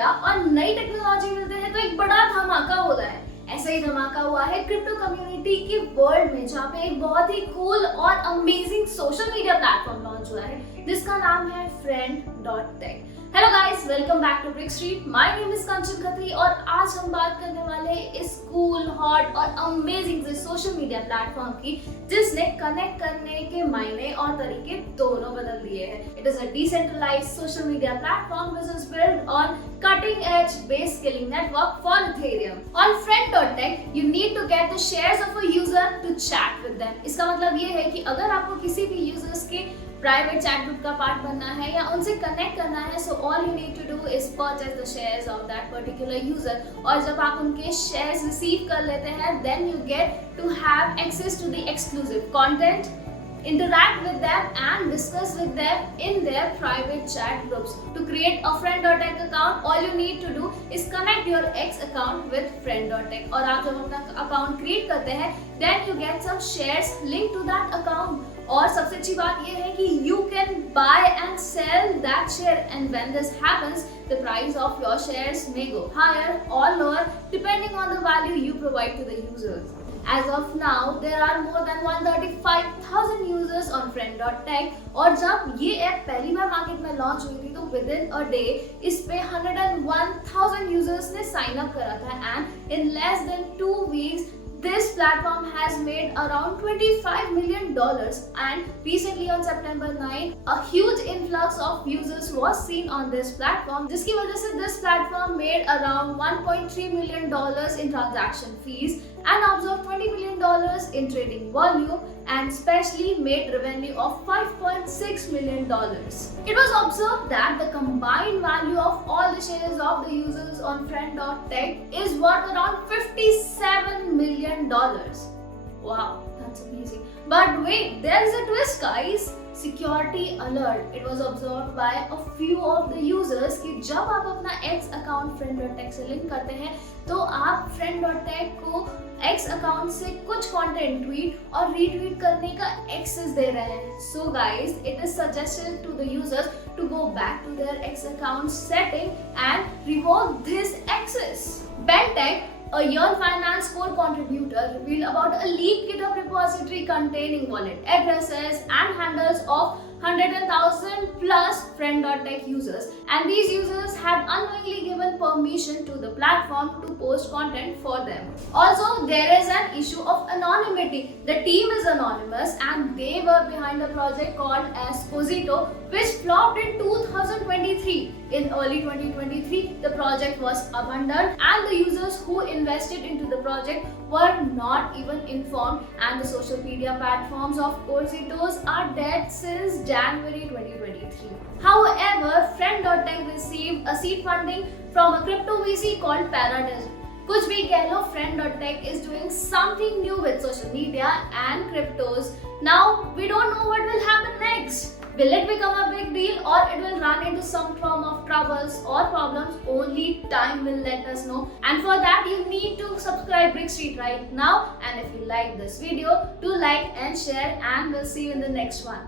Media और नई technology मिलते हैं तो एक बड़ा धमाका होता है। ऐसा ही धमाका हुआ है क्रिप्टो कम्युनिटी की वर्ल्ड में, जहाँ पे एक बहुत ही कूल और amazing social media platform launch हुआ है जिसका नाम है Friend.Tech। Hello guys, welcome back to Brickstreet. My name is Kanchan Khatri और आज हम बात करने वाले इस कूल, हॉट और अमेजिंग सोशल मीडिया प्लेटफॉर्म की जिसने कनेक्ट करने के मायने और तरीके दोनों बदल दिए हैं। It is a decentralised social media platform which is built on cutting edge base scaling network for Ethereum. On Friend.Tech, you need to get the shares of a user to chat with them. इसका मतलब ये है कि अगर आपको किसी भी users के प्राइवेट चैट ग्रुप का पार्ट बनना है या उनसे कनेक्ट करना है, so all you need to do is purchase the shares of that particular user. और जब आप उनके शेयर्स रिसीव कर लेते हैं, then you get to have access to the exclusive content, interact with them and discuss with them in their private chat groups. To create a Friend.Tech account, all you need to do is connect your X account with Friend.Tech. और आप जब अपना account create करते हैं, then you get some shares linked to that account. और सबसे अच्छी बात यह है कि you can buy and sell that share, and when this happens, the price of your shares may go higher or lower depending on the value you provide to the users. As of now, there are more than 135,000 users on Friend.Tech और जब ये app पहली बार market में launch हुई थी तो within a day इस पे 101,000 users ने साइन अप करा था and in less than 2 weeks this platform has made around $25 million and recently on September 9 a huge influx of users was seen on this platform जिसकी वजह से this platform made around $1.3 million in transaction fees and absorbed $20 million in trading volume and specially made revenue of $5.6 million. It was observed that the combined value of all the shares of the users on Friend.Tech is worth around $57 million. Wow, that's amazing. But wait, there is a twist, guys. Security alert. It was observed by a few of the users कि जब आप अपना X account Friend.Tech से link करते हैं तो आप Friend.Tech को X account से कुछ content tweet और retweet करने का access दे रहे हैं. So guys, it is suggested to the users to go back to their X account setting and revoke this access. Friend.Tech, a Yearn Finance core contributor, revealed about a leaked GitHub repository containing wallet addresses and handles of 100,000 plus Friend.Tech users, and these users had unknowingly given permission to the platform to post content for them. Also, there is an issue of anonymity. The team is anonymous and they were behind a project called as Cosito, which flopped in 2023. In early 2023, the project was abandoned and the users who invested into the project were not even informed, and the social media platforms of Cositos are dead since January 2023. However, Friend.Tech received a seed funding from a crypto VC called Paradise. कुछ भी कह लो, Friend.Tech is doing something new with social media and cryptos. Now, we don't know what will happen next. Will it become a big deal or it will run into some form of troubles or problems? Only time will let us know. And for that, you need to subscribe Brickstreet right now. And if you like this video, do like and share, and we'll see you in the next one.